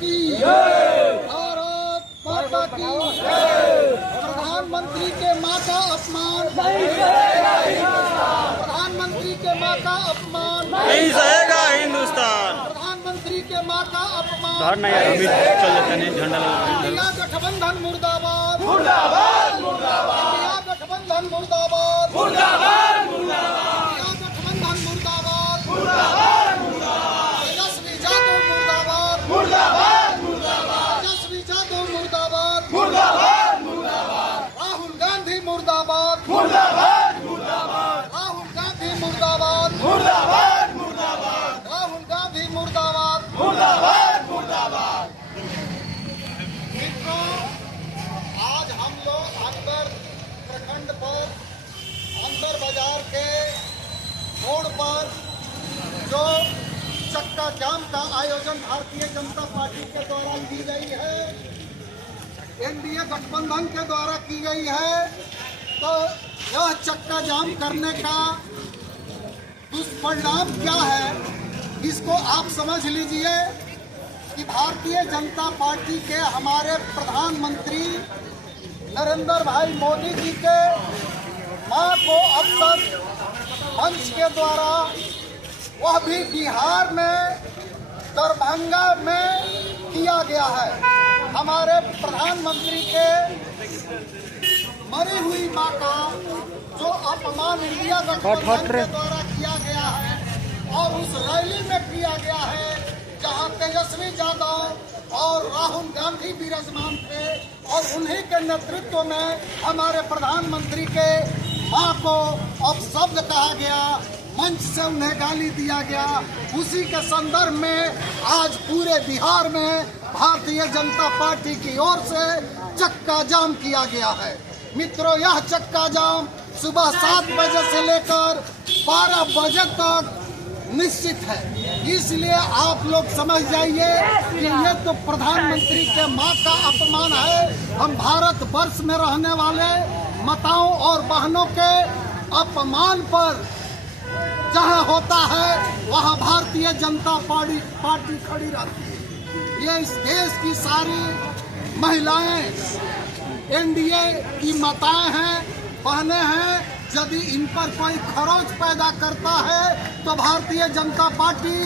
की, भारत माता की। प्रधानमंत्री के माँ का अपमान, प्रधानमंत्री के माँ का अपमान नहीं सहेगा हिंदुस्तान। प्रधानमंत्री के माँ का अपमान। झंडा इंडिया गठबंधन मुर्दाबाद, मुर्दाबाद, मुर्दाबाद। इंडिया गठबंधन मुर्दाबाद, मुर्दाबाद, मुर्दाबाद। इंडिया गठबंधन मुर्दाबाद, मुर्दाबाद, मुर्दाबाद। तेजस्वी यादव मुर्दाबाद, मुर्दाबाद, मुर्दाबाद। तेजस्वी यादव मुर्दाबाद, मुर्दाबाद, मुर्दाबाद। राहुल गांधी मुर्दाबाद, मुर्दाबाद, मुर्दाबाद। राहुल गांधी मुर्दाबाद, मुर्दाबाद, मुर्दाबाद। राहुल गांधी मुर्दाबाद, मुर्दाबाद, मुर्दाबाद। आज हम लोग अंदर प्रखंड पर, अंदर बाजार के मोड़ पर जो चक्का जाम का आयोजन भारतीय जनता पार्टी के द्वारा की गई है, एनडीए गठबंधन के द्वारा की गई है, तो यह चक्का जाम करने का दुष्परिणाम क्या है, इसको आप समझ लीजिए कि भारतीय जनता पार्टी के हमारे प्रधानमंत्री नरेंद्र भाई मोदी जी के मां को अब तक मंच के द्वारा, वह भी बिहार में दरभंगा में किया गया है। हमारे प्रधानमंत्री के मरी हुई मां का जो अपमान इंडिया गठबंधन के द्वारा किया गया है और उस रैली में किया गया है जहां तेजस्वी यादव और राहुल गांधी विराजमान थे और उन्हीं के नेतृत्व में हमारे प्रधानमंत्री के मां को अपशब्द कहा गया, मंच से उन्हें गाली दिया गया। उसी के संदर्भ में आज पूरे बिहार में भारतीय जनता पार्टी की ओर से चक्का जाम किया गया है। मित्रों, यह चक्का जाम सुबह 7 बजे से लेकर 12 बजे तक निश्चित है। इसलिए आप लोग समझ जाइए कि ये तो प्रधानमंत्री के मां का अपमान है। हम भारत वर्ष में रहने वाले माताओं और बहनों के अपमान पर जहां होता है वहां भारतीय जनता पार्टी खड़ी रहती है। ये इस देश की सारी महिलाएं एनडीए की माताएं हैं, बहनें हैं। यदि इन पर कोई खरोच पैदा करता है तो भारतीय जनता पार्टी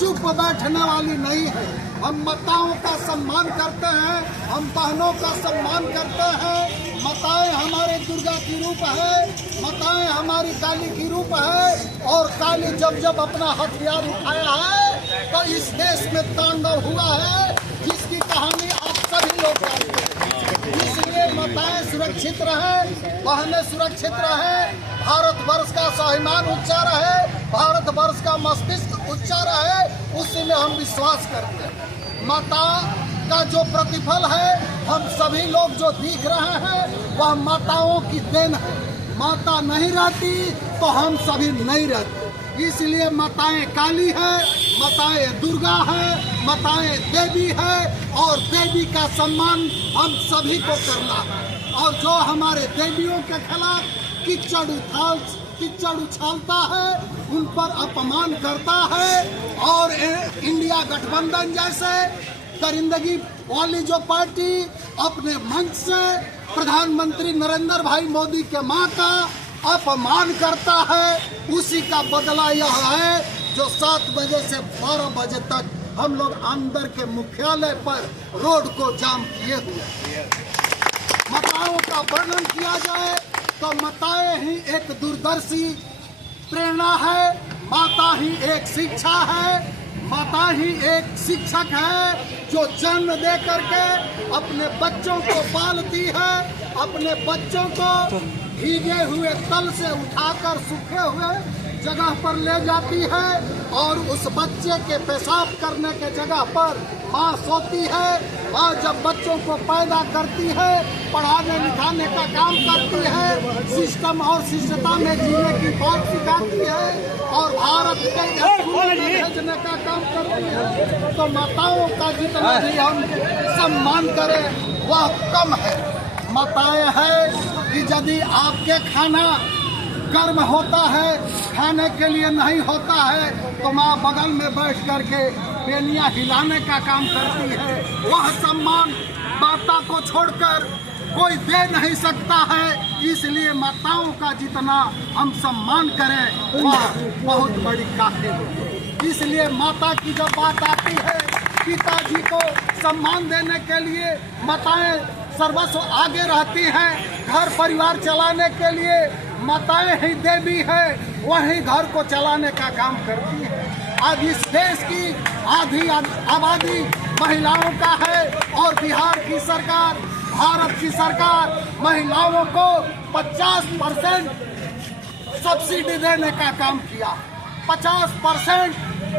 चुप बैठने वाली नहीं है। हम माताओं का सम्मान करते हैं, हम बहनों का सम्मान करते हैं। माताएं हमारे दुर्गा की रूप है, माताएं हमारी काली की रूप है। और काली जब अपना हथियार उठाया है तो इस देश में तांडव हुआ है, जिसकी कहानी आप सभी लोग जानते हैं। इसलिए माताएं सुरक्षित रहे, बहनें सुरक्षित रहे, भारतवर्ष का स्वाभिमान ऊंचा रहे, भारतवर्ष का मस्तिष्क ऊंचा रहे, उसी में हम विश्वास करते हैं। माता का जो प्रतिफल है हम सभी लोग जो दिख रहे हैं वह माताओं की देन है। माता नहीं रहती तो हम सभी नहीं रहते। इसलिए माताएं काली है, माताएं दुर्गा है, माताएं देवी है और देवी का सम्मान हम सभी को करना है। और जो हमारे देवियों के खिलाफ कीचड़ उछालता है, उन पर अपमान करता है और इंडिया गठबंधन जैसे दरिंदगी वाली जो पार्टी अपने मंच से प्रधानमंत्री नरेंद्र भाई मोदी के मां का अपमान करता है, उसी का बदला यह है जो 7 बजे से 12 बजे तक हम लोग अंदर के मुख्यालय पर रोड को जाम किए हुए। माताओं का वर्णन किया जाए तो माताएं ही एक दूरदर्शी प्रेरणा है, माता ही एक शिक्षा है, माता ही एक शिक्षक है जो जन्म दे करके अपने बच्चों को पालती है, अपने बच्चों को भीगे हुए तल से उठाकर सूखे हुए जगह पर ले जाती है और उस बच्चे के पेशाब करने के जगह पर माँ सोती है। माँ जब बच्चों को पैदा करती है, पढ़ाने लिखाने का काम करती है, सिस्टम और शिष्टता में जीने की बात सिखाती है और भारत के स्कूल में भेजने का काम करती है। तो माताओं का जितना भी हम सम्मान करें वह कम है। माताएं हैं कि यदि आपके खाना गर्म होता है, खाने के लिए नहीं होता है, तो माँ बगल में बैठ करके बेलियाँ हिलाने का काम करती है। वह सम्मान माता को छोड़कर कोई दे नहीं सकता है, इसलिए माताओं का जितना हम सम्मान करें वह बहुत बड़ी काफी है। इसलिए माता की जब बात आती है, पिताजी को सम्मान देने के लिए माताएं सर्वस्व आगे रहती हैं। घर परिवार चलाने के लिए माताएं ही देवी है, वही घर को चलाने का काम करती है। आज इस देश की आधी आबादी महिलाओं का है और बिहार की सरकार, भारत की सरकार महिलाओं को 50% सब्सिडी देने का काम किया, 50%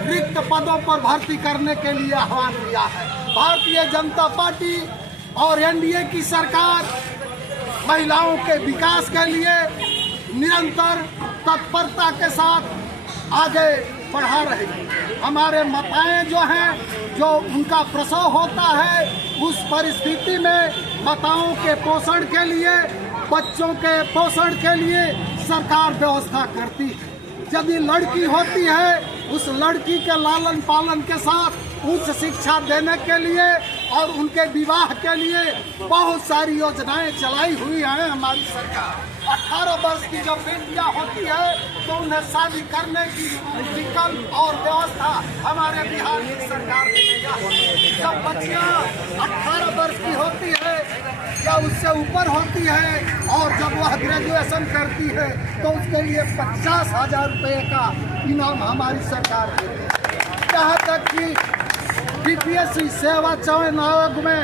रिक्त पदों पर भर्ती करने के लिए आह्वान किया है। भारतीय जनता पार्टी और एनडीए की सरकार महिलाओं के विकास के लिए निरंतर तत्परता के साथ आगे बढ़ा रही है। हमारे माताएं जो हैं, जो उनका प्रसव होता है, उस परिस्थिति में माताओं के पोषण के लिए, बच्चों के पोषण के लिए सरकार व्यवस्था करती है। यदि लड़की होती है, उस लड़की के लालन पालन के साथ उच्च शिक्षा देने के लिए और उनके विवाह के लिए बहुत सारी योजनाएं चलाई हुई हैं हमारी सरकार। 18 वर्ष की जब बेटियां होती है तो उन्हें शादी करने की विकल्प और व्यवस्था हमारे बिहार की सरकार ने किया है। जब बच्चियां 18 वर्ष की होती है या उससे ऊपर होती है और जब वह ग्रेजुएशन करती है तो उसके लिए 50,000 रुपये का इनाम हमारी सरकार देती है। यहाँ तक कि बीपीएससी सेवा चयन आयोग में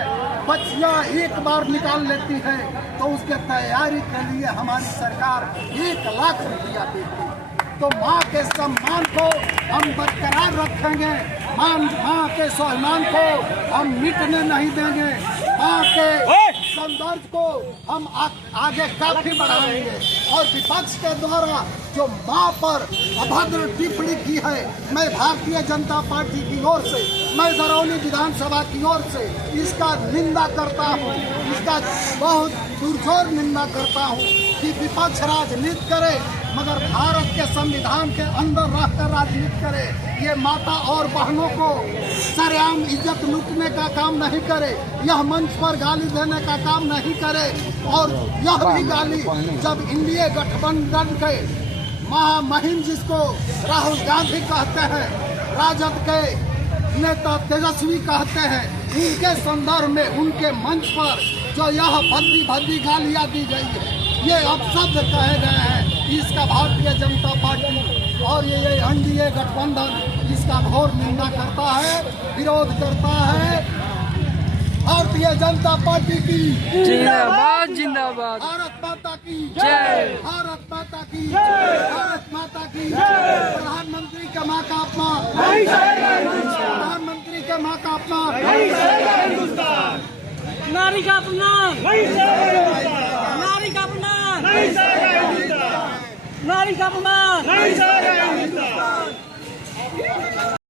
बच्चियां एक बार निकाल लेती है तो उसके तैयारी के लिए हमारी सरकार 1 लाख रुपया देती है। तो माँ के सम्मान को हम बरकरार रखेंगे, माँ के स्वाभिमान को हम मिटने नहीं देंगे, माँ के सौंदर्य को हम आगे काफी बढ़ाएंगे। और विपक्ष के द्वारा जो माँ पर अभद्र टिप्पणी की है, मैं भारतीय जनता पार्टी की ओर से, मैं दरौली विधानसभा की ओर से इसका निंदा करता हूँ, इसका बहुत पुरजोर निंदा करता हूँ कि विपक्ष राजनीति करे मगर भारत के संविधान के अंदर रहकर राजनीति करे। ये माता और बहनों को सरेआम इज्जत लूटने का काम नहीं करे, यह मंच पर गाली देने का काम नहीं करे। और यह भी गाली जब इंडिया गठबंधन के महामहिम जिसको राहुल गांधी कहते हैं, राजद के नेता तेजस्वी कहते हैं, उनके संदर्भ में उनके मंच पर जो यह भद्दी भद्दी गालियां दी गई है, ये अपशब्द कहे गए हैं, इसका भारतीय जनता पार्टी और ये एनडीए गठबंधन इसका घोर निंदा करता है, विरोध करता है। भारतीय जनता पार्टी की जिंदाबाद जिंदाबाद, भारत माता की जय, भारत माता की जय, भारत माता की जय। प्रधानमंत्री के माँ का अपमान, प्रधानमंत्री के माँ का अपमान, नारी का अपमान।